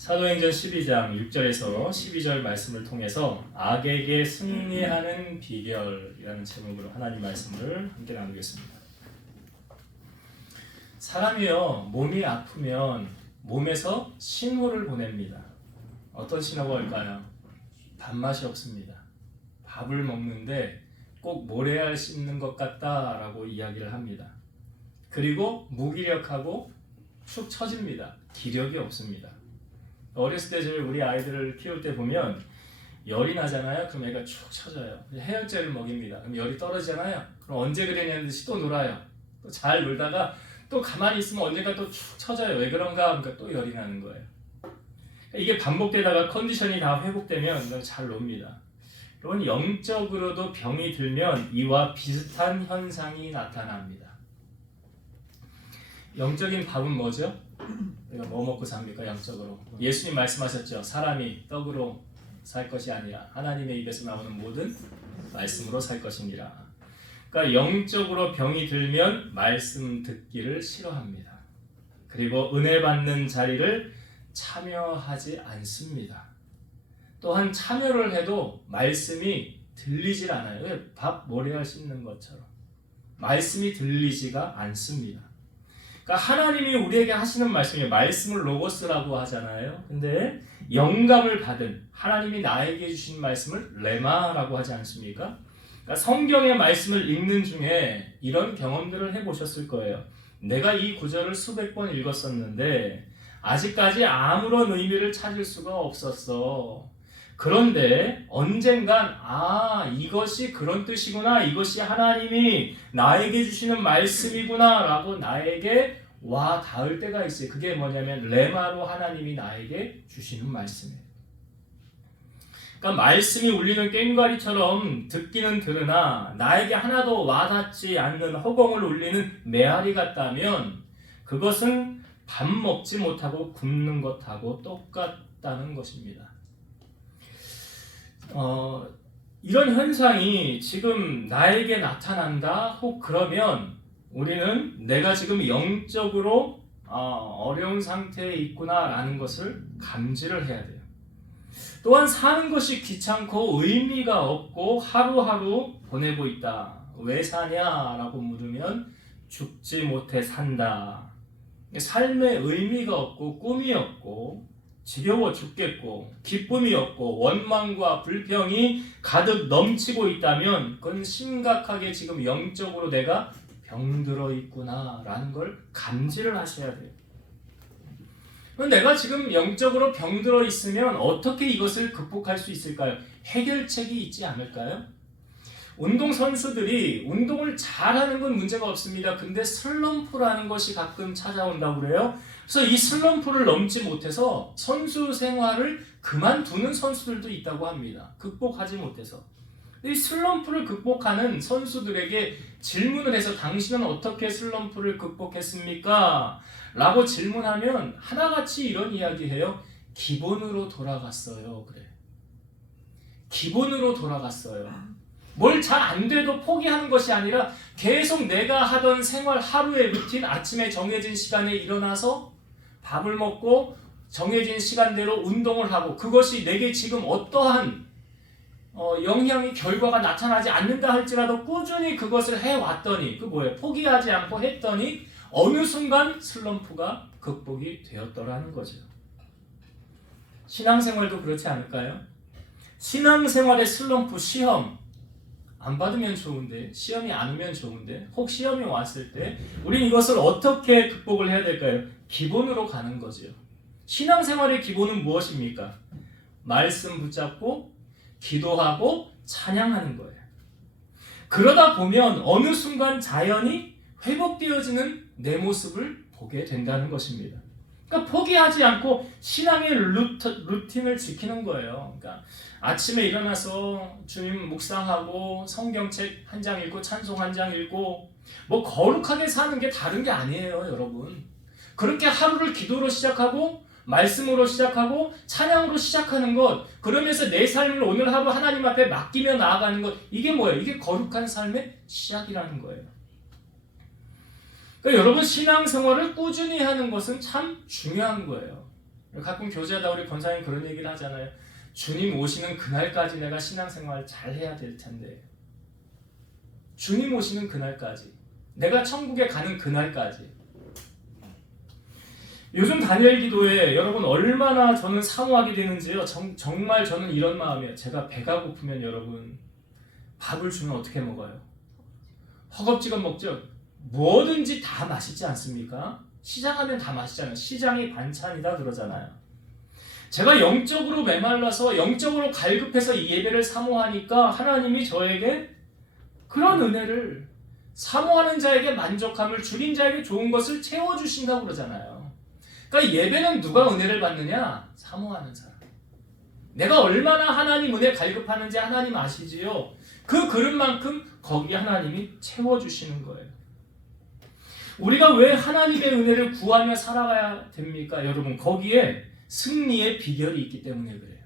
사도행전 12장 6절에서 12절 말씀을 통해서 악에게 승리하는 비결이라는 제목으로 하나님 말씀을 함께 나누겠습니다. 사람이요, 몸이 아프면 몸에서 신호를 보냅니다. 어떤 신호가 올까요? 밥맛이 없습니다. 밥을 먹는데 꼭 모래알 씹는 것 같다라고 이야기를 합니다. 그리고 무기력하고 축 처집니다. 기력이 없습니다. 어렸을 때 우리 아이들을 키울 때 보면 열이 나잖아요. 그럼 애가 축 처져요. 해열제를 먹입니다. 그럼 열이 떨어지잖아요. 그럼 언제 그랬냐는 듯이 또 놀아요. 또 잘 놀다가 또 가만히 있으면 언젠가 또 축 처져요. 왜 그런가? 그러니까 또 열이 나는 거예요. 이게 반복되다가 컨디션이 다 회복되면 잘 놉니다. 여러분, 영적으로도 병이 들면 이와 비슷한 현상이 나타납니다. 영적인 밥은 뭐죠? 우리가 뭐 먹고 삽니까? 영적으로. 예수님 말씀하셨죠. 사람이 떡으로 살 것이 아니라 하나님의 입에서 나오는 모든 말씀으로 살 것이니라. 그러니까 영적으로 병이 들면 말씀 듣기를 싫어합니다. 그리고 은혜 받는 자리를 참여하지 않습니다. 또한 참여를 해도 말씀이 들리질 않아요. 밥 모래알 씹는 것처럼 말씀이 들리지가 않습니다. 그러니까 하나님이 우리에게 하시는 말씀이 말씀을 로고스라고 하잖아요. 근데 영감을 받은 하나님이 나에게 주신 말씀을 레마라고 하지 않습니까? 그러니까 성경의 말씀을 읽는 중에 이런 경험들을 해보셨을 거예요. 내가 이 구절을 수백 번 읽었었는데 아직까지 아무런 의미를 찾을 수가 없었어. 그런데 언젠간 이것이 그런 뜻이구나, 이것이 하나님이 나에게 주시는 말씀이구나 라고 나에게 와 닿을 때가 있어요. 그게 뭐냐면 레마로 하나님이 나에게 주시는 말씀이에요. 그러니까 말씀이 울리는 꽹과리처럼 듣기는 들으나 나에게 하나도 와닿지 않는 허공을 울리는 메아리 같다면 그것은 밥 먹지 못하고 굶는 것하고 똑같다는 것입니다. 이런 현상이 지금 나에게 나타난다 혹 그러면 우리는 내가 지금 영적으로 어려운 상태에 있구나 라는 것을 감지를 해야 돼요. 또한 사는 것이 귀찮고 의미가 없고 하루하루 보내고 있다. 왜 사냐라고 물으면 죽지 못해 산다. 삶에 의미가 없고 꿈이 없고 지겨워 죽겠고 기쁨이 없고 원망과 불평이 가득 넘치고 있다면 그건 심각하게 지금 영적으로 내가 병들어 있구나 라는 걸 감지를 하셔야 돼요. 내가 지금 영적으로 병들어 있으면 어떻게 이것을 극복할 수 있을까요? 해결책이 있지 않을까요? 운동선수들이 운동을 잘하는 건 문제가 없습니다. 근데 슬럼프라는 것이 가끔 찾아온다고 그래요. 그래서 이 슬럼프를 넘지 못해서 선수 생활을 그만두는 선수들도 있다고 합니다. 극복하지 못해서. 이 슬럼프를 극복하는 선수들에게 질문을 해서 당신은 어떻게 슬럼프를 극복했습니까? 라고 질문하면 하나같이 이런 이야기해요. 기본으로 돌아갔어요. 그래. 기본으로 돌아갔어요. 뭘 잘 안 돼도 포기하는 것이 아니라 계속 내가 하던 생활 하루의 루틴, 아침에 정해진 시간에 일어나서 밥을 먹고 정해진 시간대로 운동을 하고 그것이 내게 지금 어떠한 영향이 결과가 나타나지 않는다 할지라도 꾸준히 그것을 해왔더니 포기하지 않고 했더니 어느 순간 슬럼프가 극복이 되었더라는 거죠. 신앙생활도 그렇지 않을까요? 신앙생활의 슬럼프, 시험 안 받으면 좋은데, 시험이 안 오면 좋은데, 혹 시험이 왔을 때 우리는 이것을 어떻게 극복을 해야 될까요? 기본으로 가는 거죠. 신앙생활의 기본은 무엇입니까? 말씀 붙잡고 기도하고 찬양하는 거예요. 그러다 보면 어느 순간 자연히 회복되어지는 내 모습을 보게 된다는 것입니다. 그러니까 포기하지 않고 신앙의 루틴을 지키는 거예요. 그러니까 아침에 일어나서 주님 묵상하고 성경책 한 장 읽고 찬송 한 장 읽고 뭐 거룩하게 사는 게 다른 게 아니에요, 여러분. 그렇게 하루를 기도로 시작하고 말씀으로 시작하고 찬양으로 시작하는 것, 그러면서 내 삶을 오늘 하루 하나님 앞에 맡기며 나아가는 것, 이게 뭐예요? 이게 거룩한 삶의 시작이라는 거예요. 그러니까 여러분, 신앙생활을 꾸준히 하는 것은 참 중요한 거예요. 가끔 교제하다 우리 권사님 그런 얘기를 하잖아요. 주님 오시는 그날까지 내가 신앙생활 잘 해야 될 텐데. 주님 오시는 그날까지. 내가 천국에 가는 그날까지. 요즘 다니엘 기도에 여러분 얼마나 저는 사모하게 되는지요. 정말 저는 이런 마음이에요. 제가 배가 고프면 여러분 밥을 주면 어떻게 먹어요? 허겁지겁 먹죠. 뭐든지 다 맛있지 않습니까? 시장 가면 다 맛있잖아요. 시장이 반찬이다 그러잖아요. 제가 영적으로 메말라서 영적으로 갈급해서 이 예배를 사모하니까 하나님이 저에게 그런 은혜를 사모하는 자에게 만족함을 줄인 자에게 좋은 것을 채워주신다고 그러잖아요. 그러니까 예배는 누가 은혜를 받느냐? 사모하는 사람. 내가 얼마나 하나님 은혜 갈급하는지 하나님 아시지요? 그 그릇만큼 거기에 하나님이 채워주시는 거예요. 우리가 왜 하나님의 은혜를 구하며 살아가야 됩니까? 여러분 거기에 승리의 비결이 있기 때문에 그래요.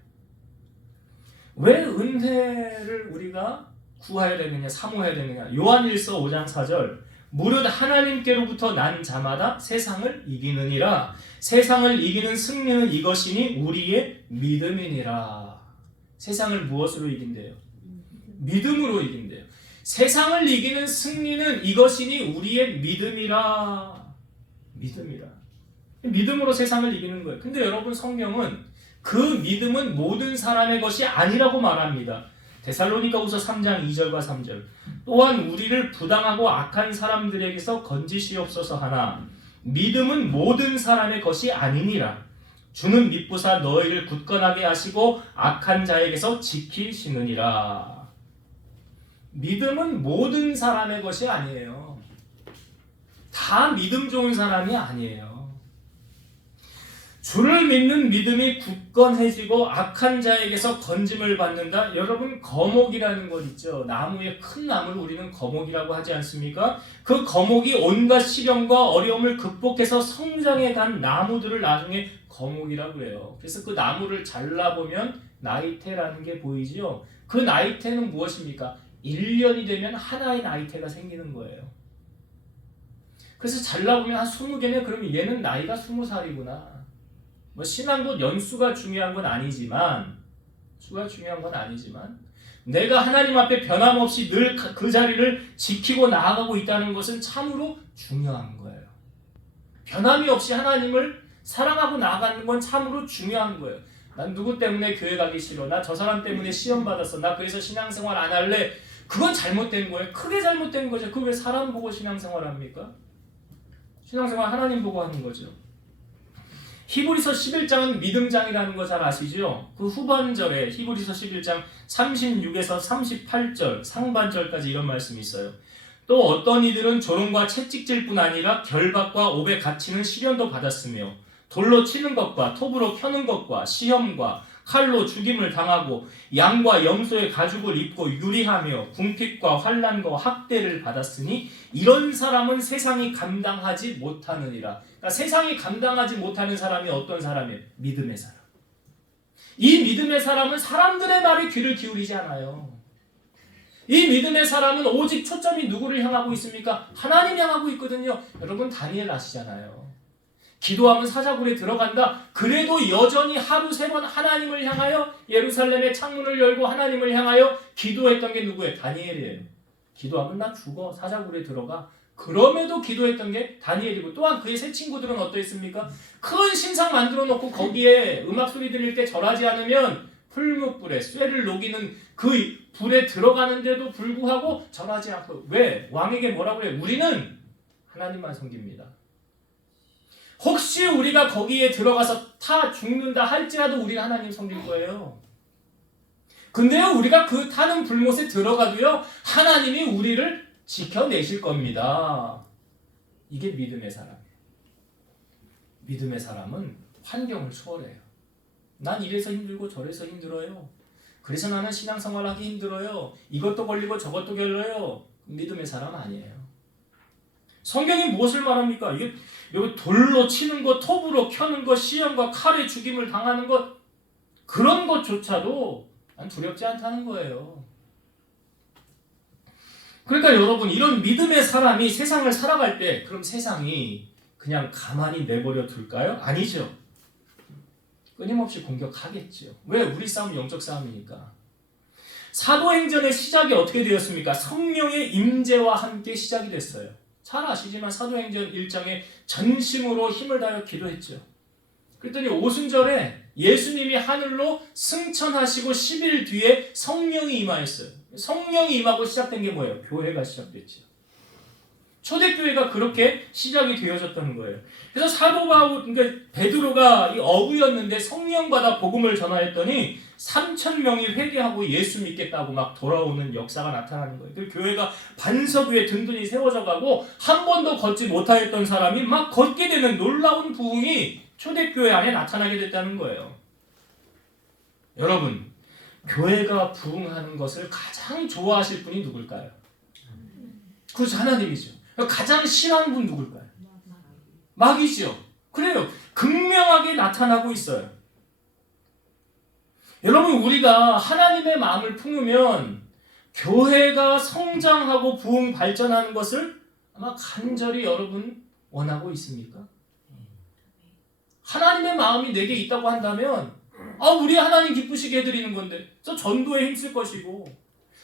왜 은혜를 우리가 구해야 되느냐, 사모해야 되느냐? 요한일서 5장 4절 무릇 하나님께로부터 난 자마다 세상을 이기느니라. 세상을 이기는 승리는 이것이니 우리의 믿음이니라. 세상을 무엇으로 이긴대요? 믿음으로 이긴대요. 세상을 이기는 승리는 이것이니 우리의 믿음이라. 믿음이라. 믿음으로 세상을 이기는 거예요. 근데 여러분 성경은 그 믿음은 모든 사람의 것이 아니라고 말합니다. 데살로니가후서 3장 2절과 3절 또한 우리를 부당하고 악한 사람들에게서 건지시옵소서 하나 믿음은 모든 사람의 것이 아니니라. 주는 믿부사 너희를 굳건하게 하시고 악한 자에게서 지키시느니라. 믿음은 모든 사람의 것이 아니에요. 다 믿음 좋은 사람이 아니에요. 주를 믿는 믿음이 굳건해지고 악한 자에게서 건짐을 받는다. 여러분 거목이라는 것 있죠. 나무의 큰 나무를 우리는 거목이라고 하지 않습니까? 그 거목이 온갖 시련과 어려움을 극복해서 성장해 간 나무들을 나중에 거목이라고 해요. 그래서 그 나무를 잘라보면 나이테라는 게 보이지요. 그 나이테는 무엇입니까? 1년이 되면 하나의 나이테가 생기는 거예요. 그래서 잘라보면 한 20개네. 그러면 얘는 나이가 20살이구나. 뭐 신앙도 연수가 중요한 건 아니지만 내가 하나님 앞에 변함없이 늘 그 자리를 지키고 나아가고 있다는 것은 참으로 중요한 거예요. 변함이 없이 하나님을 사랑하고 나아가는 건 참으로 중요한 거예요. 난 누구 때문에 교회 가기 싫어. 나 저 사람 때문에 시험 받았어. 나 그래서 신앙생활 안 할래. 그건 잘못된 거예요. 크게 잘못된 거죠. 그 왜 사람 보고 신앙생활 합니까? 신앙생활 하나님 보고 하는 거죠. 히브리서 11장은 믿음장이라는 거 잘 아시죠? 그 후반절에 히브리서 11장 36에서 38절 상반절까지 이런 말씀이 있어요. 또 어떤 이들은 조롱과 채찍질 뿐 아니라 결박과 옥에 갇히는 시련도 받았으며 돌로 치는 것과 톱으로 켜는 것과 시험과 칼로 죽임을 당하고 양과 염소의 가죽을 입고 유리하며 궁핍과 환난과 학대를 받았으니 이런 사람은 세상이 감당하지 못하느니라. 그러니까 세상이 감당하지 못하는 사람이 어떤 사람이에요? 믿음의 사람. 이 믿음의 사람은 사람들의 말에 귀를 기울이지 않아요. 이 믿음의 사람은 오직 초점이 누구를 향하고 있습니까? 하나님 향하고 있거든요. 여러분 다니엘 아시잖아요. 기도하면 사자굴에 들어간다. 그래도 여전히 하루 3번 하나님을 향하여 예루살렘의 창문을 열고 하나님을 향하여 기도했던 게 누구예요? 다니엘이에요. 기도하면 나 죽어. 사자굴에 들어가. 그럼에도 기도했던 게 다니엘이고 또한 그의 세 친구들은 어떠했습니까? 큰 신상 만들어 놓고 거기에 음악 소리 들릴 때 절하지 않으면 풀무불에 쇠를 녹이는 그 불에 들어가는데도 불구하고 절하지 않고 왜? 왕에게 뭐라고 해요? 우리는 하나님만 섬깁니다. 혹시 우리가 거기에 들어가서 타 죽는다 할지라도 우리는 하나님 섬길 거예요. 근데요 우리가 그 타는 불못에 들어가도요 하나님이 우리를 지켜내실 겁니다. 이게 믿음의 사람이에요. 믿음의 사람은 환경을 초월해요. 난 이래서 힘들고 저래서 힘들어요. 그래서 나는 신앙생활 하기 힘들어요. 이것도 걸리고 저것도 걸려요. 믿음의 사람 아니에요. 성경이 무엇을 말합니까? 이게 돌로 치는 것, 톱으로 켜는 것, 시험과 칼에 죽임을 당하는 것 그런 것조차도 난 두렵지 않다는 거예요. 그러니까 여러분 이런 믿음의 사람이 세상을 살아갈 때 그럼 세상이 그냥 가만히 내버려 둘까요? 아니죠. 끊임없이 공격하겠죠. 왜? 우리 싸움은 영적 싸움이니까. 사도행전의 시작이 어떻게 되었습니까? 성령의 임재와 함께 시작이 됐어요. 잘 아시지만 사도행전 1장에 전심으로 힘을 다하여 기도했죠. 그랬더니 오순절에 예수님이 하늘로 승천하시고 10일 뒤에 성령이 임하였어요. 성령이 임하고 시작된 게 뭐예요? 교회가 시작됐죠. 초대교회가 그렇게 시작이 되어졌다는 거예요. 그래서 사도 바울, 그러니까 베드로가 이 어부였는데 성령 받아 복음을 전하였더니 3,000명이 회개하고 예수 믿겠다고 막 돌아오는 역사가 나타나는 거예요. 그 교회가 반석 위에 든든히 세워져 가고 한 번도 걷지 못하였던 사람이 막 걷게 되는 놀라운 부흥이 초대교회 안에 나타나게 됐다는 거예요. 여러분, 교회가 부흥하는 것을 가장 좋아하실 분이 누굴까요? 그렇죠, 하나님이죠. 가장 싫어하는 분 누굴까요? 마귀죠. 그래요. 극명하게 나타나고 있어요. 여러분, 우리가 하나님의 마음을 품으면 교회가 성장하고 부흥 발전하는 것을 아마 간절히 여러분 원하고 있습니까? 하나님의 마음이 내게 있다고 한다면 우리 하나님 기쁘시게 해드리는 건데 저 전도에 힘쓸 것이고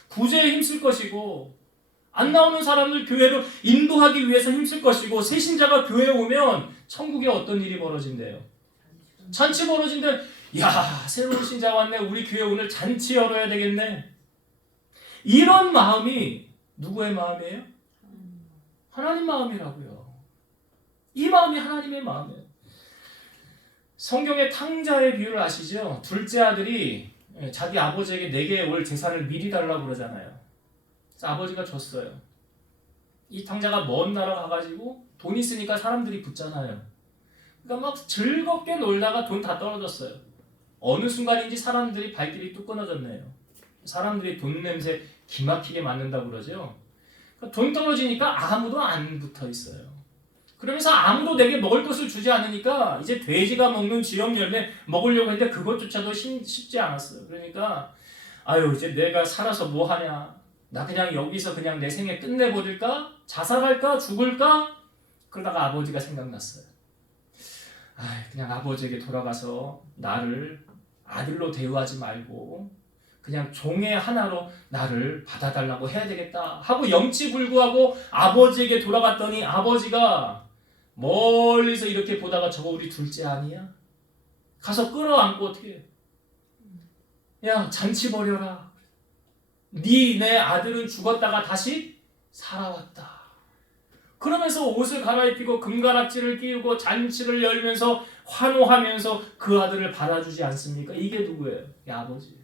구제에 힘쓸 것이고 안 나오는 사람들 교회로 인도하기 위해서 힘쓸 것이고 새신자가 교회에 오면 천국에 어떤 일이 벌어진대요? 잔치 벌어진대. 야, 새로운 신자 왔네. 우리 교회 오늘 잔치 열어야 되겠네. 이런 마음이 누구의 마음이에요? 하나님 마음이라고요. 이 마음이 하나님의 마음이에요. 성경의 탕자의 비유를 아시죠? 둘째 아들이 자기 아버지에게 내게 올 재산을 미리 달라고 그러잖아요. 그래서 아버지가 줬어요. 이 탕자가 먼 나라 가가지고 돈 있으니까 사람들이 붙잖아요. 그러니까 막 즐겁게 놀다가 돈 다 떨어졌어요. 어느 순간인지 사람들이 발길이 뚝 끊어졌네요. 사람들이 돈 냄새 기막히게 맡는다고 그러죠. 그러니까 돈 떨어지니까 아무도 안 붙어 있어요. 그러면서 아무도 내게 먹을 것을 주지 않으니까 이제 돼지가 먹는 지역 열매 먹으려고 했는데 그것조차도 쉽지 않았어요. 그러니까 이제 내가 살아서 뭐 하냐? 나 그냥 여기서 그냥 내 생애 끝내버릴까? 자살할까? 죽을까? 그러다가 아버지가 생각났어요. 그냥 아버지에게 돌아가서 나를 아들로 대우하지 말고 그냥 종의 하나로 나를 받아달라고 해야 되겠다 하고 영치불구하고 아버지에게 돌아갔더니 아버지가 멀리서 이렇게 보다가 저거 우리 둘째 아니야? 가서 끌어안고 어떻게 해? 야, 잔치 벌여라. 내 아들은 죽었다가 다시 살아왔다. 그러면서 옷을 갈아입히고 금가락지를 끼우고 잔치를 열면서 환호하면서 그 아들을 받아주지 않습니까? 이게 누구예요? 이 아버지예요.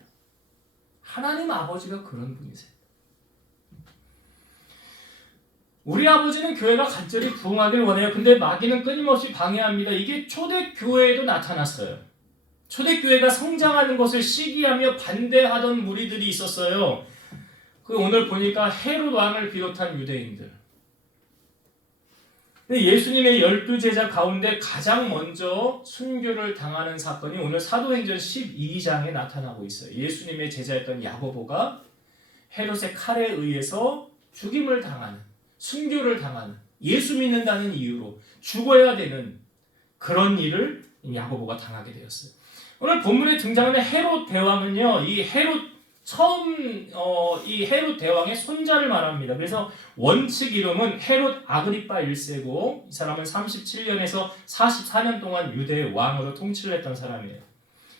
하나님 아버지가 그런 분이세요. 우리 아버지는 교회가 간절히 부흥하길 원해요. 근데 마귀는 끊임없이 방해합니다. 이게 초대교회에도 나타났어요. 초대교회가 성장하는 것을 시기하며 반대하던 무리들이 있었어요. 오늘 보니까 헤롯 왕을 비롯한 유대인들. 예수님의 12제자 가운데 가장 먼저 순교를 당하는 사건이 오늘 사도행전 12장에 나타나고 있어요. 예수님의 제자였던 야고보가 헤롯의 칼에 의해서 죽임을 당하는, 순교를 당하는, 예수 믿는다는 이유로 죽어야 되는 그런 일을 야고보가 당하게 되었어요. 오늘 본문에 등장하는 헤롯 대왕은요, 이 헤롯 대왕의 손자를 말합니다. 그래서 원칙 이름은 헤롯 아그리파 1세고 이 사람은 37년에서 44년 동안 유대의 왕으로 통치를 했던 사람이에요.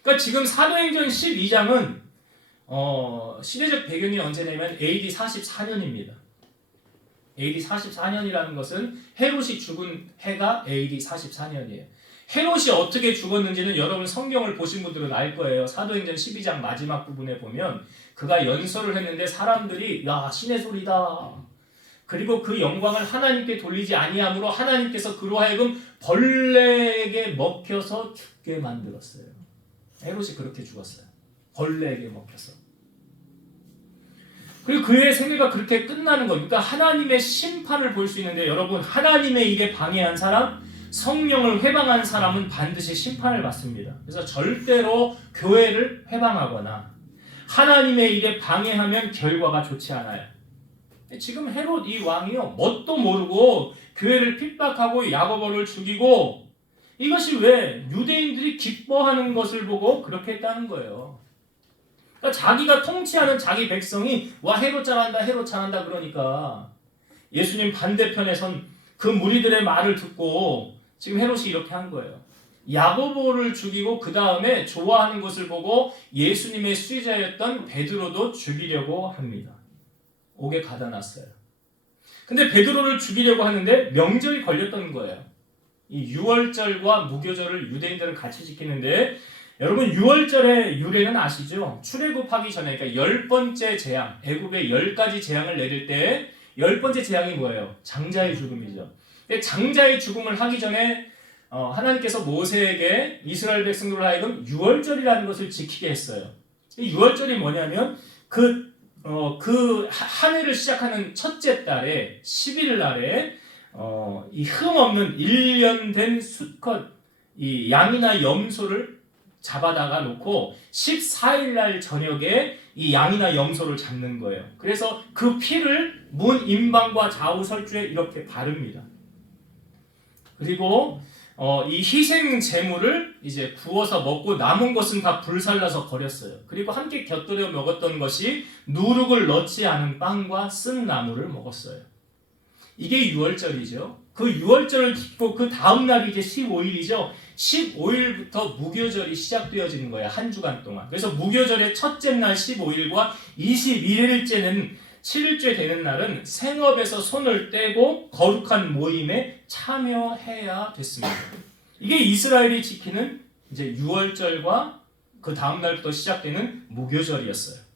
그러니까 지금 사도행전 12장은 시대적 배경이 언제냐면 AD 44년입니다. AD 44년이라는 것은 헤롯이 죽은 해가 AD 44년이에요. 헤롯이 어떻게 죽었는지는 여러분 성경을 보신 분들은 알 거예요. 사도행전 12장 마지막 부분에 보면 그가 연설을 했는데 사람들이 야, 신의 소리다. 그리고 그 영광을 하나님께 돌리지 아니함으로 하나님께서 그로 하여금 벌레에게 먹혀서 죽게 만들었어요. 헤롯이 그렇게 죽었어요. 벌레에게 먹혀서. 그리고 그의 생애가 그렇게 끝나는 겁니다. 하나님의 심판을 볼 수 있는데 여러분, 하나님의 일에 방해한 사람, 성령을 회방한 사람은 반드시 심판을 받습니다. 그래서 절대로 교회를 회방하거나 하나님의 일에 방해하면 결과가 좋지 않아요. 지금 헤롯 이 왕이요, 뭣도 모르고 교회를 핍박하고 야고보를 죽이고 이것이 왜 유대인들이 기뻐하는 것을 보고 그렇게 했다는 거예요. 그러니까 자기가 통치하는 자기 백성이 와 헤롯 잘한다 헤롯 잘한다 그러니까 예수님 반대편에 선 그 무리들의 말을 듣고 지금 헤롯이 이렇게 한 거예요. 야고보를 죽이고 그 다음에 좋아하는 것을 보고 예수님의 수혜자였던 베드로도 죽이려고 합니다. 옥에 가다 놨어요. 근데 베드로를 죽이려고 하는데 명절이 걸렸던 거예요. 이 유월절과 무교절을 유대인들은 같이 지키는데 여러분 유월절의 유래는 아시죠? 출애굽하기 전에 그러니까 10번째 재앙, 애굽에 10가지 재앙을 내릴 때 10번째 재앙이 뭐예요? 장자의 죽음이죠. 근데 장자의 죽음을 하기 전에 하나님께서 모세에게 이스라엘 백성들을 하여금 유월절이라는 것을 지키게 했어요. 이 유월절이 뭐냐면 그 한 해를 시작하는 첫째 달에 10일 날에 이 흠 없는 1년 된 수컷 이 양이나 염소를 잡아다가 놓고 14일 날 저녁에 이 양이나 염소를 잡는 거예요. 그래서 그 피를 문 임방과 좌우 설주에 이렇게 바릅니다. 그리고 이 희생 제물을 이제 구워서 먹고 남은 것은 다 불살라서 버렸어요. 그리고 함께 곁들여 먹었던 것이 누룩을 넣지 않은 빵과 쓴 나물을 먹었어요. 이게 유월절이죠. 그 유월절을 기고 그 다음 날이 이제 15일이죠. 15일부터 무교절이 시작되어지는 거예요. 한 주간 동안. 그래서 무교절의 첫째 날 15일과 21일째는 7일째 되는 날은 생업에서 손을 떼고 거룩한 모임에 참여해야 됐습니다. 이게 이스라엘이 지키는 이제 유월절과 그 다음 날부터 시작되는 무교절이었어요.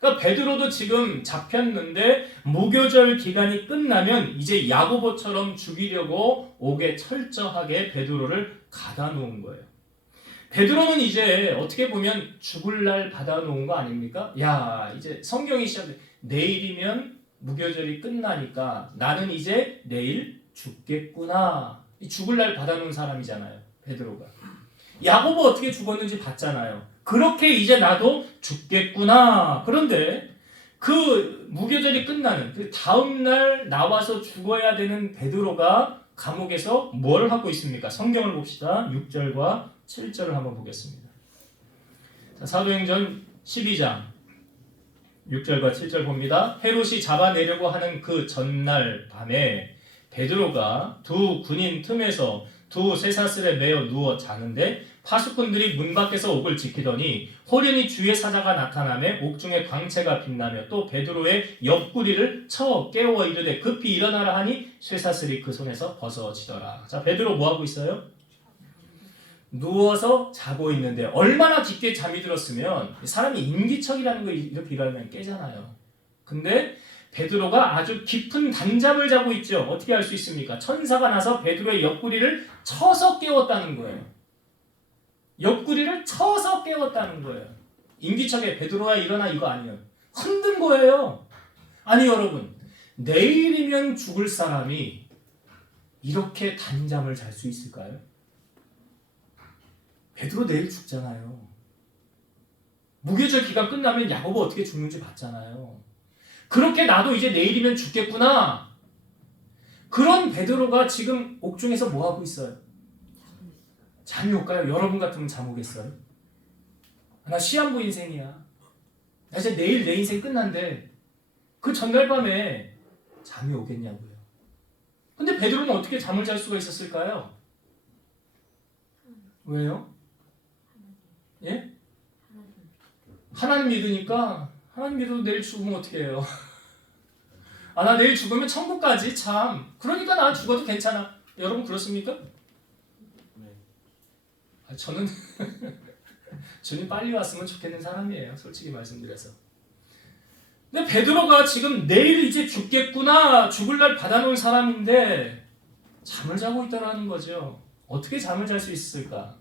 그러니까 베드로도 지금 잡혔는데 무교절 기간이 끝나면 이제 야고보처럼 죽이려고 옥에 철저하게 베드로를 가다 놓은 거예요. 베드로는 이제 어떻게 보면 죽을 날 받아 놓은 거 아닙니까? 야, 이제 성경이 시작돼. 내일이면 무교절이 끝나니까 나는 이제 내일 죽겠구나. 죽을 날 받아 놓은 사람이잖아요. 베드로가. 야고보 어떻게 죽었는지 봤잖아요. 그렇게 이제 나도 죽겠구나. 그런데 그 무교절이 끝나는 그 다음 날 나와서 죽어야 되는 베드로가 감옥에서 뭘 하고 있습니까? 성경을 봅시다. 6절과 7절을 한번 보겠습니다. 자, 사도행전 12장 6절과 7절 봅니다. 헤롯이 잡아내려고 하는 그 전날 밤에 베드로가 두 군인 틈에서 두 쇠사슬에 매어 누워 자는데 파수꾼들이 문 밖에서 옥을 지키더니 호련히 주의 사자가 나타나며 옥중에 광채가 빛나며 또 베드로의 옆구리를 쳐 깨워 이르되 급히 일어나라 하니 쇠사슬이 그 손에서 벗어지더라. 자, 베드로 뭐 하고 있어요? 누워서 자고 있는데 얼마나 깊게 잠이 들었으면 사람이 인기척이라는 거 이렇게 일어나면 깨잖아요. 근데 베드로가 아주 깊은 단잠을 자고 있죠. 어떻게 할 수 있습니까? 천사가 나서 베드로의 옆구리를 쳐서 깨웠다는 거예요. 옆구리를 쳐서 깨웠다는 거예요. 인기척에 베드로야 일어나 이거 아니에요. 흔든 거예요. 아니 여러분, 내일이면 죽을 사람이 이렇게 단잠을 잘 수 있을까요? 베드로 내일 죽잖아요. 무교절 기간 끝나면 야고보 어떻게 죽는지 봤잖아요. 그렇게 나도 이제 내일이면 죽겠구나. 그런 베드로가 지금 옥중에서 뭐 하고 있어요? 잠이 올까요? 여러분 같으면 잠 오겠어요? 나 시한부 인생이야. 나 이제 내일 내 인생 끝난대. 그 전날 밤에 잠이 오겠냐고요. 근데 베드로는 어떻게 잠을 잘 수가 있었을까요? 왜요? 예? 하나님 믿으니까. 하나님 믿어도 내일 죽으면 어떻게 해요? 아, 나 내일 죽으면 천국 가지 참. 그러니까 나 죽어도 괜찮아. 여러분 그렇습니까? 아, 저는 주님 빨리 왔으면 좋겠는 사람이에요. 솔직히 말씀드려서. 근데 베드로가 지금 내일 이제 죽겠구나. 죽을 날 받아놓은 사람인데 잠을 자고 있다라는 거죠. 어떻게 잠을 잘 수 있을까?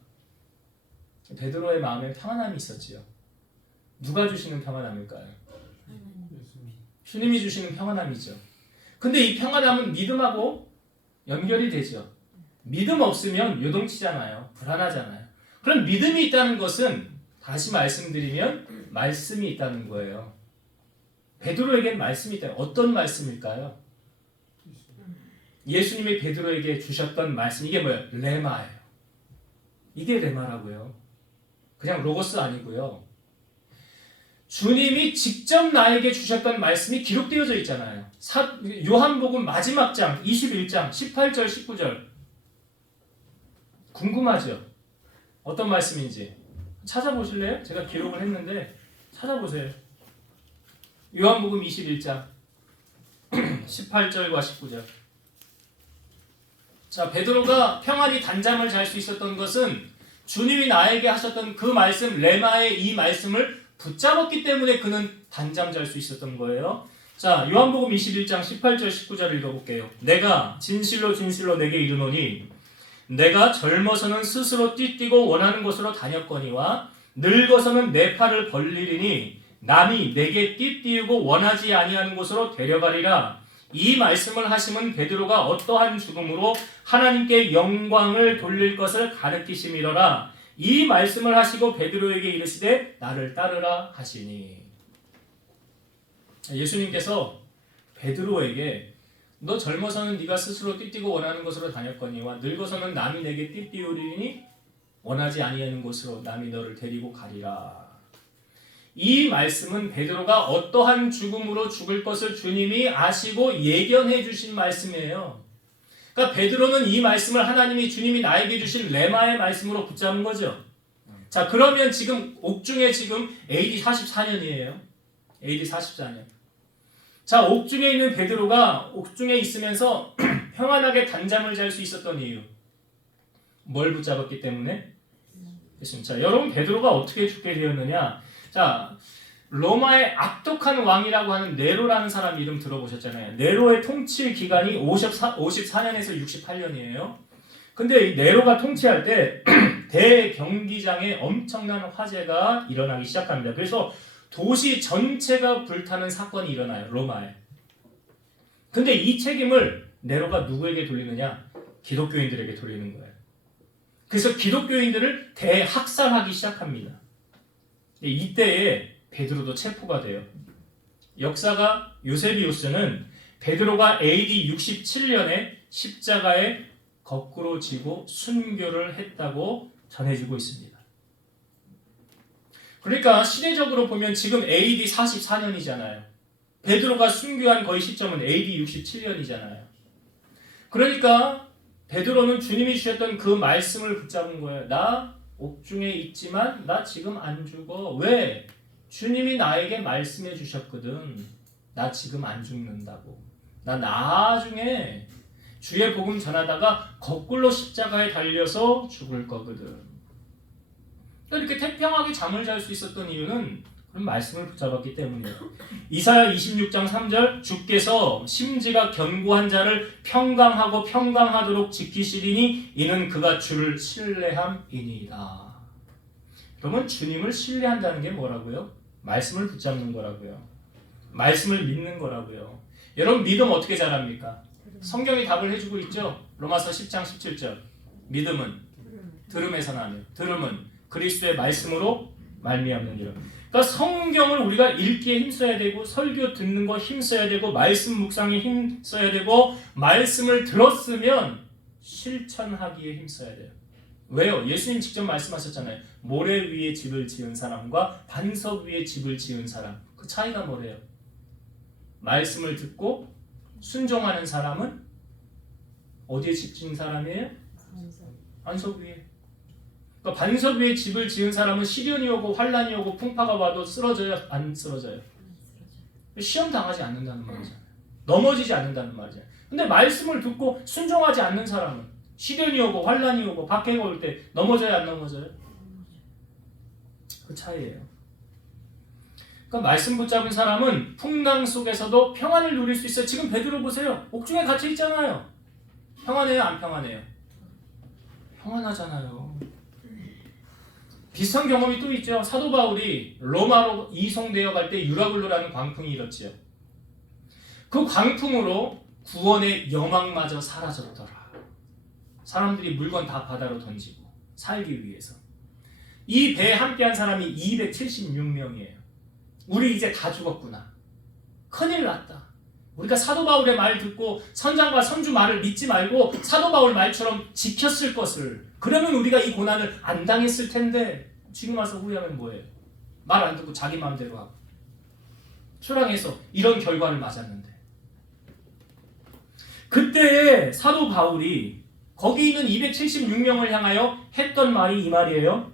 베드로의 마음에 평안함이 있었지요. 누가 주시는 평안함일까요? 주님이 주시는 평안함이죠. 근데 이 평안함은 믿음하고 연결이 되죠. 믿음 없으면 요동치잖아요. 불안하잖아요. 그럼 믿음이 있다는 것은 다시 말씀드리면 말씀이 있다는 거예요. 베드로에겐 말씀이 있다. 어떤 말씀일까요? 예수님이 베드로에게 주셨던 말씀, 이게 뭐예요? 레마예요. 이게 레마라고요. 그냥 로고스 아니고요. 주님이 직접 나에게 주셨던 말씀이 기록되어져 있잖아요. 요한복음 마지막 장 21장 18절 19절 궁금하죠? 어떤 말씀인지 찾아보실래요? 제가 기록을 했는데 찾아보세요. 요한복음 21장 18절과 19절. 자, 베드로가 평안히 단잠을 잘 수 있었던 것은 주님이 나에게 하셨던 그 말씀, 레마의 이 말씀을 붙잡았기 때문에 그는 단잠 잘 수 있었던 거예요. 자, 요한복음 21장 18절 19절 읽어볼게요. 내가 진실로 진실로 내게 이르노니 내가 젊어서는 스스로 띠뛰고 원하는 곳으로 다녔거니와 늙어서는 내 팔을 벌리리니 남이 내게 띠띠우고 원하지 아니하는 곳으로 데려가리라. 이 말씀을 하심은 베드로가 어떠한 죽음으로 하나님께 영광을 돌릴 것을 가르치심이로라. 이 말씀을 하시고 베드로에게 이르시되 나를 따르라 하시니. 예수님께서 베드로에게 너 젊어서는 네가 스스로 띠뛰고 원하는 곳으로 다녔거니와 늙어서는 남이 내게 띠띠우리니 원하지 아니하는 곳으로 남이 너를 데리고 가리라. 이 말씀은 베드로가 어떠한 죽음으로 죽을 것을 주님이 아시고 예견해 주신 말씀이에요. 그러니까 베드로는 이 말씀을 하나님이 주님이 나에게 주신 레마의 말씀으로 붙잡은 거죠. 자, 그러면 지금 옥중에 지금 AD 44년이에요. AD 44년. 자, 옥중에 있는 베드로가 옥중에 있으면서 평안하게 단잠을 잘 수 있었던 이유. 뭘 붙잡았기 때문에? 자, 여러분 베드로가 어떻게 죽게 되었느냐? 자, 로마의 악독한 왕이라고 하는 네로라는 사람 이름 들어보셨잖아요. 네로의 통치 기간이 54년에서 68년이에요. 근데 이 네로가 통치할 때 대경기장에 엄청난 화재가 일어나기 시작합니다. 그래서 도시 전체가 불타는 사건이 일어나요. 로마에. 근데 이 책임을 네로가 누구에게 돌리느냐? 기독교인들에게 돌리는 거예요. 그래서 기독교인들을 대학살하기 시작합니다. 이때에 베드로도 체포가 돼요. 역사가 요세비우스는 베드로가 AD 67년에 십자가에 거꾸로 지고 순교를 했다고 전해지고 있습니다. 그러니까 시대적으로 보면 지금 AD 44년이잖아요. 베드로가 순교한 거의 시점은 AD 67년이잖아요. 그러니까 베드로는 주님이 주셨던 그 말씀을 붙잡은 거예요. 나 옥중에 있지만 나 지금 안 죽어. 왜? 주님이 나에게 말씀해 주셨거든. 나 지금 안 죽는다고. 나 나중에 주의 복음 전하다가 거꾸로 십자가에 달려서 죽을 거거든. 이렇게 태평하게 잠을 잘 수 있었던 이유는 그런 말씀을 붙잡았기 때문이에요. 이사야 26장 3절 주께서 심지가 견고한 자를 평강하고 평강하도록 지키시리니 이는 그가 주를 신뢰함이니이다. 그러면 주님을 신뢰한다는 게 뭐라고요? 말씀을 붙잡는 거라고요. 말씀을 믿는 거라고요. 여러분 믿음 어떻게 자랍니까? 성경이 답을 해주고 있죠. 로마서 10장 17절 믿음은 들음에서 나며 들음은 그리스도의 말씀으로 말미암느니라. 그러니까 성경을 우리가 읽기에 힘써야 되고 설교 듣는 거 힘써야 되고 말씀 묵상에 힘써야 되고 말씀을 들었으면 실천하기에 힘써야 돼요. 왜요? 예수님 직접 말씀하셨잖아요. 모래 위에 집을 지은 사람과 반석 위에 집을 지은 사람. 그 차이가 뭐래요? 말씀을 듣고 순종하는 사람은 어디에 집 지은 사람이에요? 반석 위에. 그러니까 반석 위에 집을 지은 사람은 시련이 오고 환란이 오고 풍파가 와도 쓰러져요? 안 쓰러져요? 시험 당하지 않는다는 말이잖아요. 넘어지지 않는다는 말이잖아요. 근데 말씀을 듣고 순종하지 않는 사람은 시련이 오고 환란이 오고 박해가 올 때 넘어져요? 안 넘어져요? 그 차이예요. 그러니까 말씀 붙잡은 사람은 풍랑 속에서도 평안을 누릴 수 있어요. 지금 베드로 보세요. 옥중에 갇혀 있잖아요. 평안해요? 안 평안해요? 평안하잖아요. 비슷한 경험이 또 있죠. 사도 바울이 로마로 이송되어 갈 때 유라굴로라는 광풍이 일었지요. 그 광풍으로 구원의 여망마저 사라졌더라. 사람들이 물건 다 바다로 던지고 살기 위해서. 이 배에 함께한 사람이 276명이에요. 우리 이제 다 죽었구나. 큰일 났다. 우리가 사도 바울의 말 듣고 선장과 선주 말을 믿지 말고 사도 바울 말처럼 지켰을 것을, 그러면 우리가 이 고난을 안 당했을 텐데 지금 와서 후회하면 뭐예요? 말 안 듣고 자기 마음대로 하고 초랑해서 이런 결과를 맞았는데, 그때 사도 바울이 거기 있는 276명을 향하여 했던 말이 이 말이에요.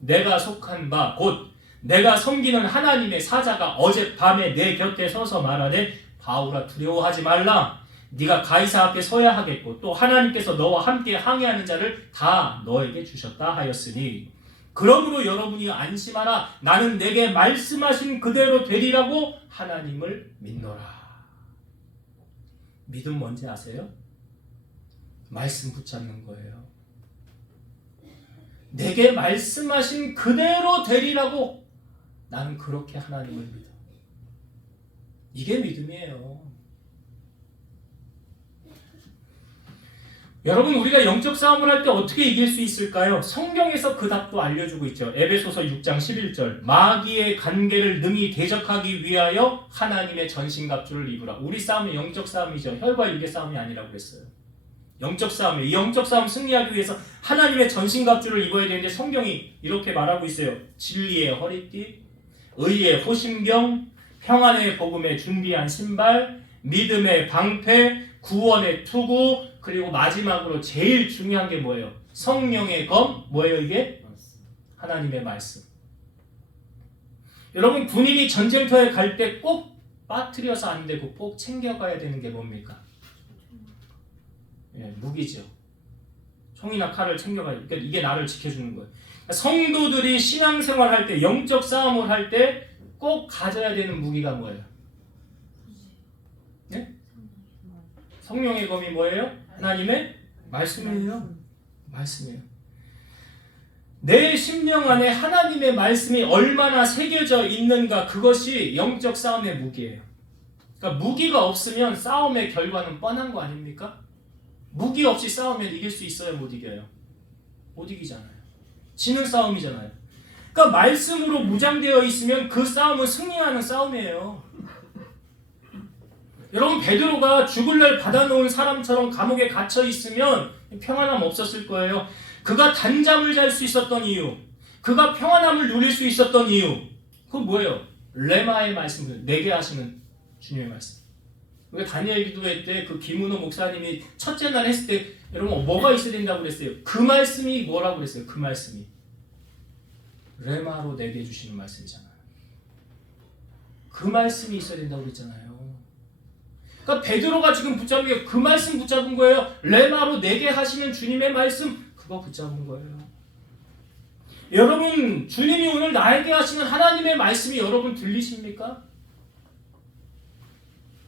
내가 속한 바 곧 내가 섬기는 하나님의 사자가 어젯밤에 내 곁에 서서 말하되 바울아 두려워하지 말라. 네가 가이사 앞에 서야 하겠고 또 하나님께서 너와 함께 항해하는 자를 다 너에게 주셨다 하였으니 그러므로 여러분이 안심하라. 나는 내게 말씀하신 그대로 되리라고 하나님을 믿노라. 믿음 뭔지 아세요? 말씀 붙잡는 거예요. 내게 말씀하신 그대로 되리라고 나는 그렇게 하나님을 믿어. 이게 믿음이에요. 여러분, 우리가 영적 싸움을 할 때 어떻게 이길 수 있을까요? 성경에서 그 답도 알려주고 있죠. 에베소서 6장 11절 마귀의 관계를 능히 대적하기 위하여 하나님의 전신갑주를 입으라. 우리 싸움은 영적 싸움이죠. 혈과 육의 싸움이 아니라고 그랬어요. 영적 싸움이에요. 이 영적 싸움 승리하기 위해서 하나님의 전신갑주를 입어야 되는데 성경이 이렇게 말하고 있어요. 진리의 허리띠, 의의 호심경, 평안의 복음에 준비한 신발, 믿음의 방패, 구원의 투구, 그리고 마지막으로 제일 중요한 게 뭐예요? 성령의 검. 뭐예요 이게? 하나님의 말씀. 여러분, 군인이 전쟁터에 갈 때 꼭 빠뜨려서 안 되고 꼭 챙겨가야 되는 게 뭡니까? 예, 무기죠. 총이나 칼을 챙겨가야 돼. 그러니까 이게 나를 지켜주는 거예요. 성도들이 신앙생활 할 때, 영적 싸움을 할 때 꼭 가져야 되는 무기가 뭐예요? 네? 성령의 검이 뭐예요? 하나님의 말씀이에요. 말씀이에요. 내 심령 안에 하나님의 말씀이 얼마나 새겨져 있는가, 그것이 영적 싸움의 무기예요. 그러니까 무기가 없으면 싸움의 결과는 뻔한 거 아닙니까? 무기 없이 싸우면 이길 수 있어요? 못 이겨요? 못 이기잖아요. 지는 싸움이잖아요. 그러니까 말씀으로 무장되어 있으면 그 싸움은 승리하는 싸움이에요. 여러분, 베드로가 죽을 날 받아놓은 사람처럼 감옥에 gat혀 있으면 평안함 없었을 거예요. 그가 단잠을 잘 수 있었던 이유, 그가 평안함을 누릴 수 있었던 이유, 그건 뭐예요? 레마의 말씀, 내게 하시는 주님의 말씀. 우리가 다니엘 기도회 때 그 김은호 목사님이 첫째 날 했을 때 여러분 뭐가 있어야 된다고 그랬어요? 그 말씀이 뭐라고 그랬어요? 그 말씀이 레마로 내게 주시는 말씀이잖아요. 그 말씀이 있어야 된다고 그랬잖아요. 그러니까 베드로가 지금 붙잡은 게 그 말씀 붙잡은 거예요. 레마로 내게 하시는 주님의 말씀, 그거 붙잡은 거예요. 여러분, 주님이 오늘 나에게 하시는 하나님의 말씀이 여러분 들리십니까?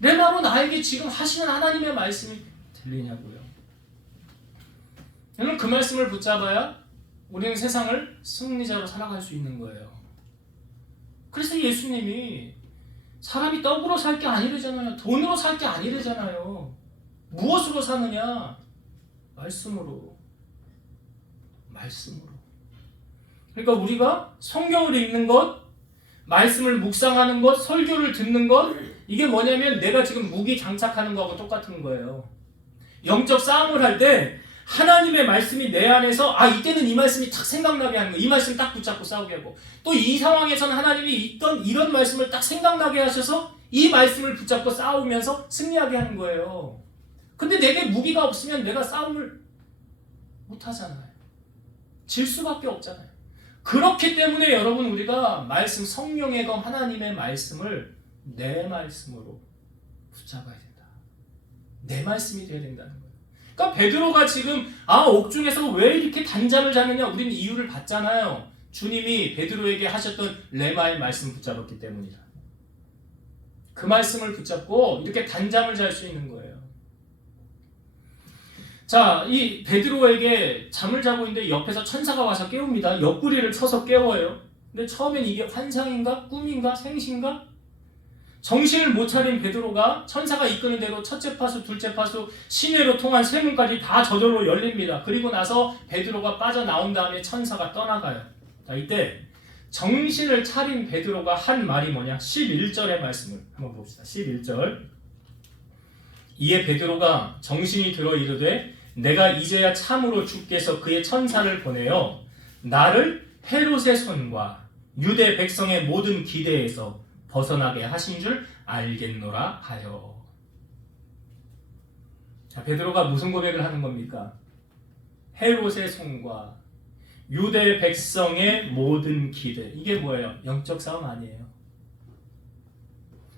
레마로 나에게 지금 하시는 하나님의 말씀이 들리냐고요. 여러분, 그 말씀을 붙잡아야 우리는 세상을 승리자로 살아갈 수 있는 거예요. 그래서 예수님이 사람이 떡으로 살 게 아니래잖아요. 돈으로 살 게 아니래잖아요. 무엇으로 사느냐? 말씀으로. 말씀으로. 그러니까 우리가 성경을 읽는 것, 말씀을 묵상하는 것, 설교를 듣는 것, 이게 뭐냐면 내가 지금 무기 장착하는 거하고 똑같은 거예요. 영적 싸움을 할 때 하나님의 말씀이 내 안에서 이때는 이 말씀이 딱 생각나게 하는 거예요. 이 말씀 딱 붙잡고 싸우게 하고, 또 이 상황에서는 하나님이 있던 이런 말씀을 딱 생각나게 하셔서 이 말씀을 붙잡고 싸우면서 승리하게 하는 거예요. 근데 내게 무기가 없으면 내가 싸움을 못 하잖아요. 질 수밖에 없잖아요. 그렇기 때문에 여러분, 우리가 말씀, 성령의 검 하나님의 말씀을 내 말씀으로 붙잡아야 된다. 내 말씀이 돼야 된다는 거예요. 그러니까 베드로가 지금 옥중에서 왜 이렇게 단잠을 자느냐, 우리는 이유를 봤잖아요. 주님이 베드로에게 하셨던 레마의 말씀 붙잡았기 때문이다. 그 말씀을 붙잡고 이렇게 단잠을 잘 수 있는 거예요. 자, 이 베드로에게 잠을 자고 있는데 옆에서 천사가 와서 깨웁니다. 옆구리를 쳐서 깨워요. 근데 처음엔 이게 환상인가? 꿈인가? 생신가? 정신을 못 차린 베드로가 천사가 이끄는 대로 첫째 파수, 둘째 파수, 시내로 통한 세문까지 다 저절로 열립니다. 그리고 나서 베드로가 빠져나온 다음에 천사가 떠나가요. 자, 이때 정신을 차린 베드로가 한 말이 뭐냐? 11절의 말씀을 한번 봅시다. 11절. 이에 베드로가 정신이 들어 이르되 내가 이제야 참으로 주께서 그의 천사를 보내어 나를 헤롯의 손과 유대 백성의 모든 기대에서 벗어나게 하신 줄 알겠노라 하여. 자, 베드로가 무슨 고백을 하는 겁니까? 헤롯의 손과 유대 백성의 모든 기대. 이게 뭐예요? 영적 싸움 아니에요.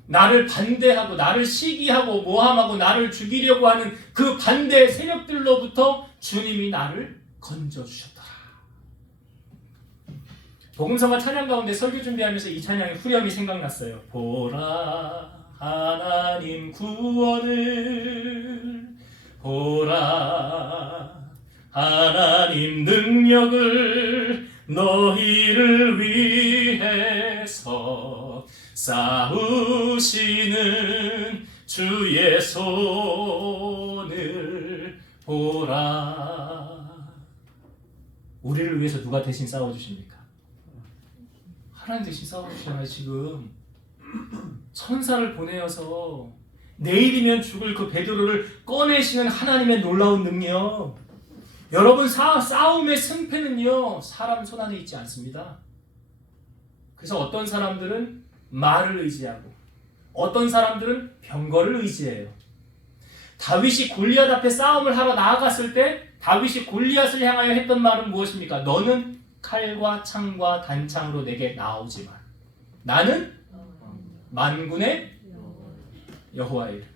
나를 반대하고 나를 시기하고 모함하고 나를 죽이려고 하는 그 반대 세력들로부터 주님이 나를 건져주셨더라. 복음성과 찬양 가운데 설교 준비하면서 이 찬양의 후렴이 생각났어요. 보라 하나님 구원을, 보라 하나님 능력을, 너희를 위해서 싸우시는 주의 손을 보라. 우리를 위해서 누가 대신 싸워주십니까? 하나님 대신 싸워주시잖아요. 지금 천사를 보내어서 내일이면 죽을 그 베드로를 꺼내시는 하나님의 놀라운 능력. 여러분, 싸움의 승패는요 사람 손안에 있지 않습니다. 그래서 어떤 사람들은 말을 의지하고 어떤 사람들은 병거를 의지해요. 다윗이 골리앗 앞에 싸움을 하러 나아갔을 때 다윗이 골리앗을 향하여 했던 말은 무엇입니까? 너는 칼과 창과 단창으로 내게 나오지만 나는 만군의 여호와의 이름.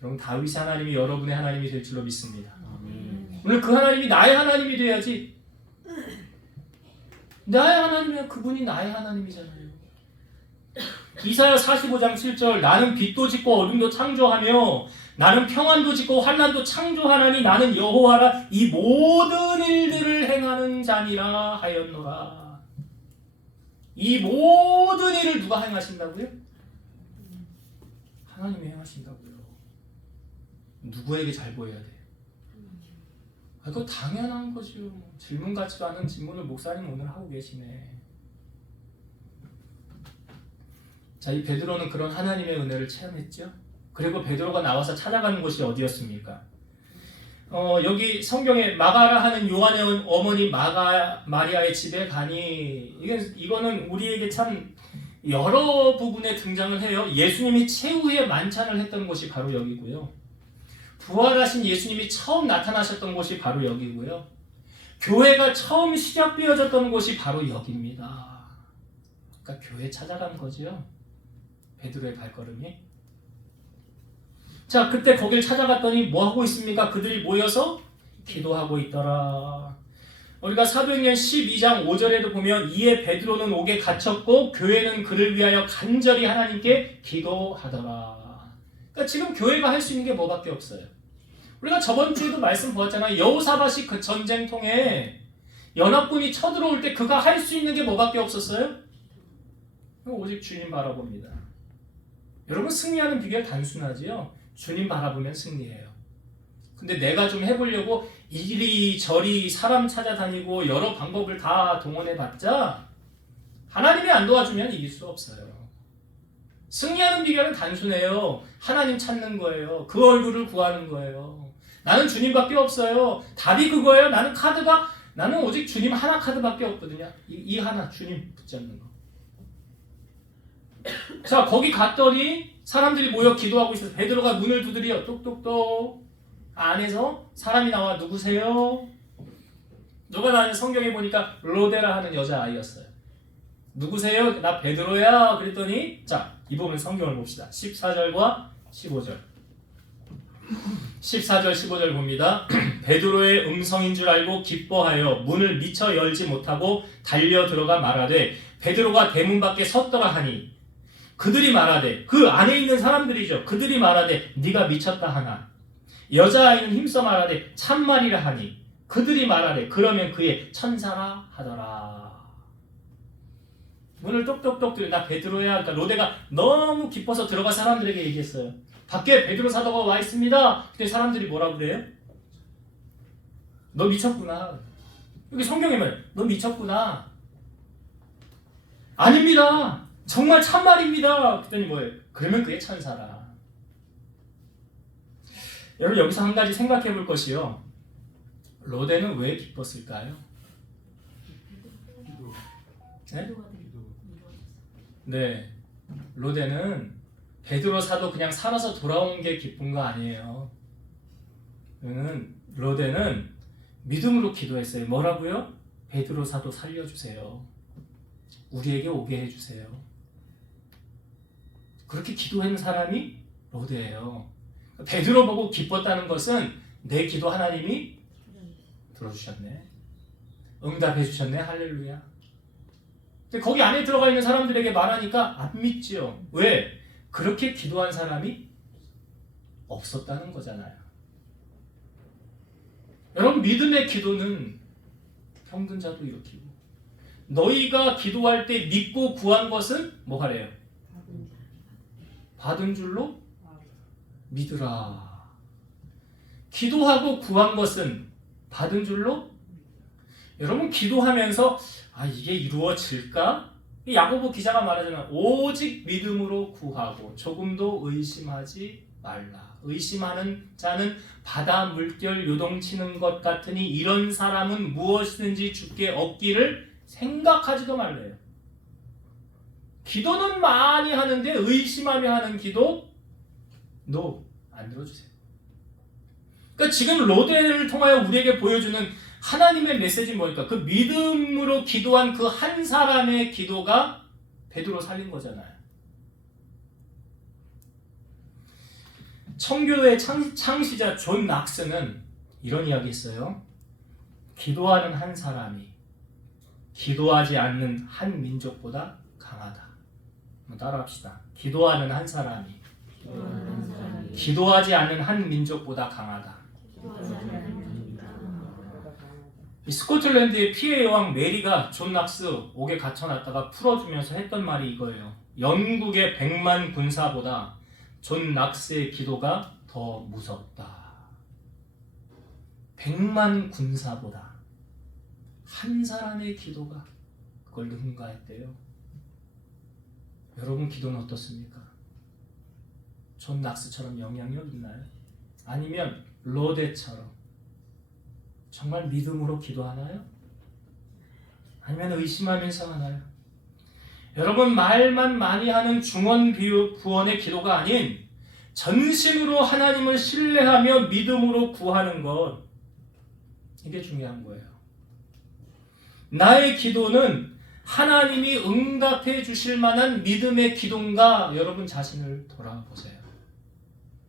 여러분, 다윗의 하나님이 여러분의 하나님이 될 줄로 믿습니다. 오늘 그 하나님이 나의 하나님이 돼야지. 나의 하나님이면 그분이 나의 하나님이잖아요. 이사야 45장 7절 나는 빛도 짓고 어둠도 창조하며 나는 평안도 짓고 환난도 창조하나니 나는 여호와라 이 모든 일들을 행하는 자니라 하였노라. 이 모든 일을 누가 행하신다고요? 하나님이 행하신다고요. 누구에게 잘 보여야 돼요? 그거 당연한 거죠. 질문 같지도 않은 질문을 목사님 오늘 하고 계시네. 자, 이 베드로는 그런 하나님의 은혜를 체험했죠. 그리고 베드로가 나와서 찾아가는 곳이 어디였습니까? 여기 성경에 마가라 하는 요한의 어머니 마리아의 집에 가니, 이거는 우리에게 참 여러 부분에 등장을 해요. 예수님이 최후의 만찬을 했던 곳이 바로 여기고요. 부활하신 예수님이 처음 나타나셨던 곳이 바로 여기고요. 교회가 처음 시작되어졌던 곳이 바로 여기입니다. 그러니까 교회 찾아간 거죠. 베드로의 발걸음이. 자, 그때 거길 찾아갔더니 뭐 하고 있습니까? 그들이 모여서 기도하고 있더라. 우리가 사도행전 12장 5절에도 보면 이에 베드로는 옥에 갇혔고 교회는 그를 위하여 간절히 하나님께 기도하더라. 그러니까 지금 교회가 할 수 있는 게 뭐밖에 없어요. 우리가 저번 주에도 말씀 보았잖아요. 여호사밧이 그 전쟁통에 연합군이 쳐들어올 때 그가 할 수 있는 게 뭐밖에 없었어요? 오직 주님 바라봅니다. 여러분, 승리하는 비결 단순하지요. 주님 바라보면 승리해요. 근데 내가 좀 해보려고 이리저리 사람 찾아다니고 여러 방법을 다 동원해봤자 하나님이 안 도와주면 이길 수 없어요. 승리하는 비결은 단순해요. 하나님 찾는 거예요. 그 얼굴을 구하는 거예요. 나는 주님밖에 없어요. 답이 그거예요. 나는 오직 주님 하나 카드밖에 없거든요. 이 하나, 주님 붙잡는 거. 자, 거기 갔더니 사람들이 모여 기도하고 있어서 베드로가 문을 두드려 똑똑똑. 안에서 사람이 나와. 누구세요? 누가 나는 성경에 보니까 로데라 하는 여자아이였어요. 누구세요? 나 베드로야. 그랬더니 자, 이 부분 성경을 봅시다. 14절과 15절. 14절 15절 봅니다. 베드로의 음성인 줄 알고 기뻐하여 문을 미처 열지 못하고 달려 들어가 말하되 베드로가 대문 밖에 섰더라 하니 그들이 말하되, 그 안에 있는 사람들이죠. 그들이 말하되 네가 미쳤다 하나, 여자아이는 힘써 말하되 참말이라 하니 그들이 말하되 그러면 그의 천사라 하더라. 문을 똑똑똑 들여. 나 베드로야. 그러니까 로데가 너무 기뻐서 들어가 사람들에게 얘기했어요. 밖에 베드로 사도가 와 있습니다. 그때 사람들이 뭐라고 그래요? 너 미쳤구나. 여기 성경에 말해요. 너 미쳤구나. 아닙니다. 정말 참말입니다. 그랬더니 뭐예요? 그러면 그의 천사라. 여러분 여기서 한 가지 생각해 볼 것이요. 로데는 왜 기뻤을까요? 네? 네. 로데는 베드로 사도 그냥 살아서 돌아온 게 기쁜 거 아니에요. 로데는 믿음으로 기도했어요. 뭐라고요? 베드로 사도 살려주세요. 우리에게 오게 해주세요. 그렇게 기도한 사람이 로데예요. 베드로 보고 기뻤다는 것은 내 기도 하나님이 들어주셨네. 응답해 주셨네. 할렐루야. 근데 거기 안에 들어가 있는 사람들에게 말하니까 안 믿지요. 왜? 그렇게 기도한 사람이 없었다는 거잖아요. 여러분 믿음의 기도는 병든 자도 일으키고 너희가 기도할 때 믿고 구한 것은 뭐 하래요? 받은 줄로 믿으라. 기도하고 구한 것은 받은 줄로? 여러분 기도하면서 이게 이루어질까? 야고보 기자가 말하잖아. 오직 믿음으로 구하고 조금도 의심하지 말라. 의심하는 자는 바다 물결 요동치는 것 같으니 이런 사람은 무엇이든지 주께 얻기를 생각하지도 말래요. 기도는 많이 하는데 의심하며 하는 기도 안 들어주세요. 그러니까 지금 로데를 통하여 우리에게 보여주는 하나님의 메시지는 뭘까? 그 믿음으로 기도한 그 한 사람의 기도가 베드로 살린 거잖아요. 청교도의 창시자 존 낙스는 이런 이야기 했어요. 기도하는 한 사람이 기도하지 않는 한 민족보다 강하다. 한번 따라합시다. 기도하는 한 사람이 기도하지 않는 한 민족보다 강하다. 스코틀랜드의 피해 여왕 메리가 존 낙스 옥에 갇혀놨다가 풀어주면서 했던 말이 이거예요. 영국의 100만 군사보다 존 낙스의 기도가 더 무섭다. 100만 군사보다 한 사람의 기도가 그걸 능가했대요. 여러분 기도는 어떻습니까? 존 낙스처럼 영향력 있나요? 아니면 로데처럼 정말 믿음으로 기도하나요? 아니면 의심하면서 하나요? 여러분 말만 많이 하는 중언부언의 기도가 아닌 전심으로 하나님을 신뢰하며 믿음으로 구하는 것, 이게 중요한 거예요. 나의 기도는 하나님이 응답해 주실 만한 믿음의 기도인가? 여러분 자신을 돌아보세요.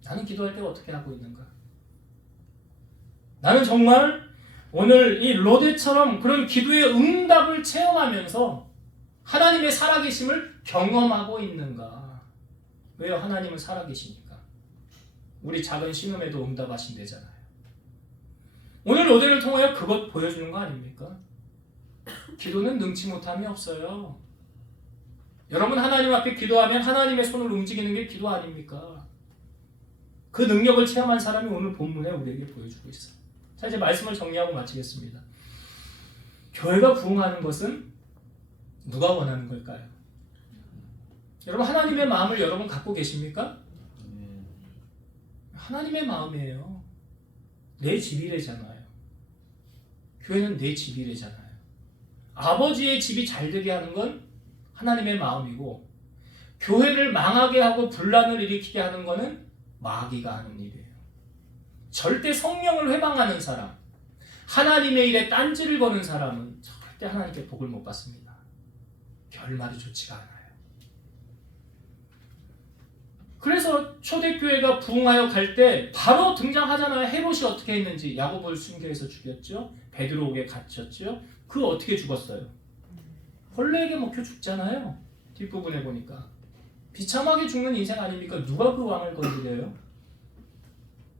나는 기도할 때 어떻게 하고 있는가? 나는 정말 오늘 이 로데처럼 그런 기도의 응답을 체험하면서 하나님의 살아계심을 경험하고 있는가? 왜요? 하나님은 살아계시니까. 우리 작은 신음에도 응답하신대잖아요. 오늘 로데를 통하여 그것 보여주는 거 아닙니까? 기도는 능치 못함이 없어요. 여러분 하나님 앞에 기도하면 하나님의 손을 움직이는 게 기도 아닙니까? 그 능력을 체험한 사람이 오늘 본문에 우리에게 보여주고 있어요. 자, 이제 말씀을 정리하고 마치겠습니다. 교회가 부흥하는 것은 누가 원하는 걸까요? 여러분 하나님의 마음을 여러분 갖고 계십니까? 하나님의 마음이에요. 내 집이래잖아요. 교회는 내 집이래잖아요. 아버지의 집이 잘되게 하는 건 하나님의 마음이고 교회를 망하게 하고 분란을 일으키게 하는 것은 마귀가 하는 일이에요. 절대 성령을 회방하는 사람, 하나님의 일에 딴지를 거는 사람은 절대 하나님께 복을 못 받습니다. 결말이 좋지가 않아요. 그래서 초대교회가 부흥하여 갈 때 바로 등장하잖아요. 헤롯이 어떻게 했는지. 야고보를 순교해서 죽였죠. 베드로에게 갇혔죠. 그 어떻게 죽었어요? 벌레에게 먹혀 죽잖아요. 뒷부분에 보니까. 비참하게 죽는 인생 아닙니까? 누가 그 왕을 건드려요?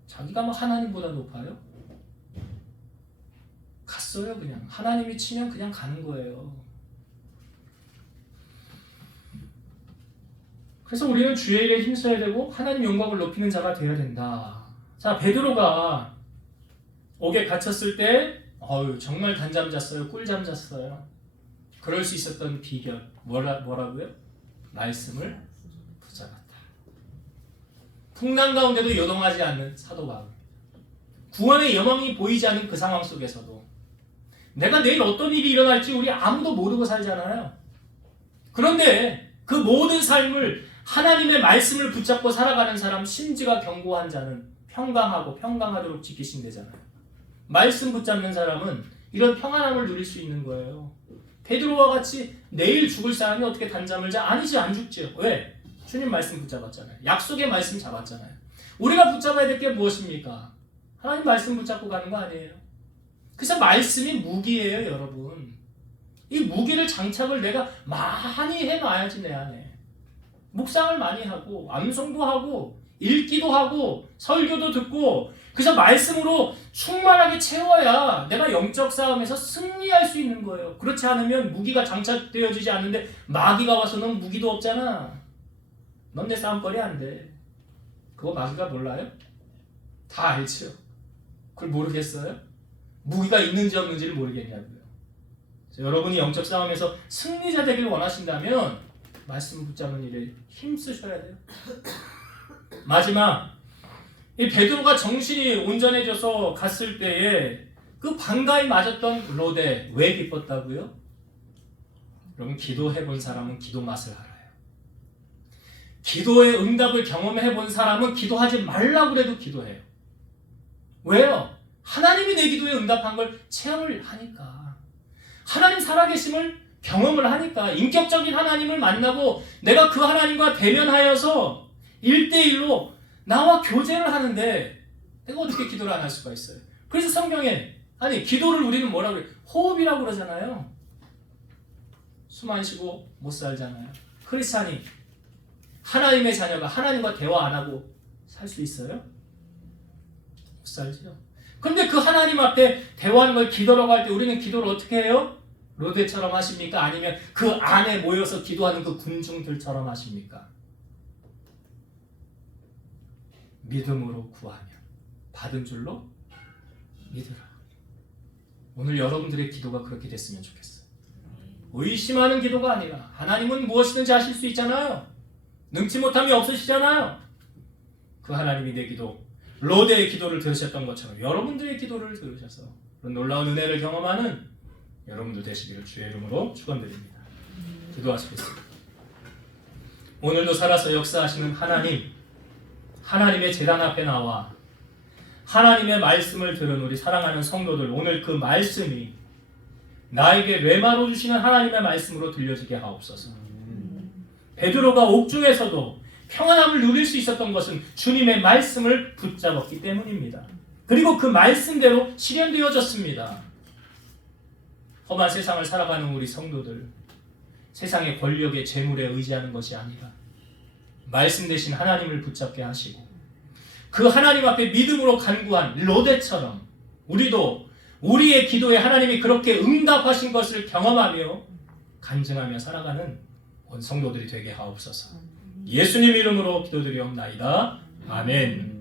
자기가 뭐 하나님보다 높아요? 갔어요 그냥. 하나님이 치면 그냥 가는 거예요. 그래서 우리는 주의 일에 힘써야 되고 하나님 영광을 높이는 자가 되어야 된다. 자, 베드로가 옥에 갇혔을 때 정말 단잠 잤어요? 꿀잠 잤어요? 그럴 수 있었던 비결 뭐라고요? 말씀을 붙잡았다. 풍랑 가운데도 요동하지 않는 사도 바울. 구원의 여망이 보이지 않는 그 상황 속에서도 내가 내일 어떤 일이 일어날지 우리 아무도 모르고 살잖아요. 그런데 그 모든 삶을 하나님의 말씀을 붙잡고 살아가는 사람, 심지가 견고한 자는 평강하고 평강하도록 지키신대잖아요. 말씀 붙잡는 사람은 이런 평안함을 누릴 수 있는 거예요. 베드로와 같이 내일 죽을 사람이 어떻게 단잠을 자? 아니지, 안 죽죠. 왜? 주님 말씀 붙잡았잖아요. 약속의 말씀 잡았잖아요. 우리가 붙잡아야 될 게 무엇입니까? 하나님 말씀 붙잡고 가는 거 아니에요. 그래서 말씀이 무기예요, 여러분. 이 무기를 장착을 내가 많이 해놔야지 내 안에. 묵상을 많이 하고 암송도 하고 읽기도 하고 설교도 듣고 그래서 말씀으로 충만하게 채워야 내가 영적 싸움에서 승리할 수 있는 거예요. 그렇지 않으면 무기가 장착되어지지 않는데 마귀가 와서 넌 무기도 없잖아. 넌 내 싸움거리 안 돼. 그거 마귀가 몰라요? 다 알죠. 그걸 모르겠어요? 무기가 있는지 없는지를 모르겠냐고요. 여러분이 영적 싸움에서 승리자 되길 원하신다면 말씀 붙잡는 일에 힘쓰셔야 돼요. 마지막, 이 베드로가 정신이 온전해져서 갔을 때에 그 반가이 맞았던 로데 왜 기뻤다고요? 여러분, 기도해본 사람은 기도 맛을 알아요. 기도의 응답을 경험해본 사람은 기도하지 말라고 해도 기도해요. 왜요? 하나님이 내 기도에 응답한 걸 체험을 하니까. 하나님 살아계심을 경험을 하니까. 인격적인 하나님을 만나고 내가 그 하나님과 대면하여서 1대1로 나와 교제를 하는데 내가 어떻게 기도를 안 할 수가 있어요? 그래서 성경에 기도를 우리는 뭐라고 그래요? 호흡이라고 그러잖아요. 숨 안 쉬고 못 살잖아요. 크리스찬이 하나님의 자녀가 하나님과 대화 안 하고 살 수 있어요? 못 살죠. 그런데 그 하나님 앞에 대화하는 걸 기도라고 할 때 우리는 기도를 어떻게 해요? 로데처럼 하십니까? 아니면 그 안에 모여서 기도하는 그 군중들처럼 하십니까? 믿음으로 구하면 받은 줄로 믿으라. 오늘 여러분들의 기도가 그렇게 됐으면 좋겠어요. 의심하는 기도가 아니라 하나님은 무엇이든지 하실 수 있잖아요. 능치 못함이 없으시잖아요. 그 하나님이 내 기도, 로데의 기도를 들으셨던 것처럼 여러분들의 기도를 들으셔서 그런 놀라운 은혜를 경험하는 여러분들 되시기를 주의 이름으로 축원드립니다. 기도하시겠습니다. 오늘도 살아서 역사하시는 하나님, 하나님의 제단 앞에 나와 하나님의 말씀을 들은 우리 사랑하는 성도들, 오늘 그 말씀이 나에게 뇌마로 주시는 하나님의 말씀으로 들려지게 하옵소서. 베드로가 옥중에서도 평안함을 누릴 수 있었던 것은 주님의 말씀을 붙잡았기 때문입니다. 그리고 그 말씀대로 실현되어졌습니다. 험한 세상을 살아가는 우리 성도들, 세상의 권력의 재물에 의지하는 것이 아니라 말씀 대신 하나님을 붙잡게 하시고 그 하나님 앞에 믿음으로 간구한 로데처럼 우리도 우리의 기도에 하나님이 그렇게 응답하신 것을 경험하며 간증하며 살아가는 온 성도들이 되게 하옵소서. 예수님 이름으로 기도드리옵나이다. 아멘.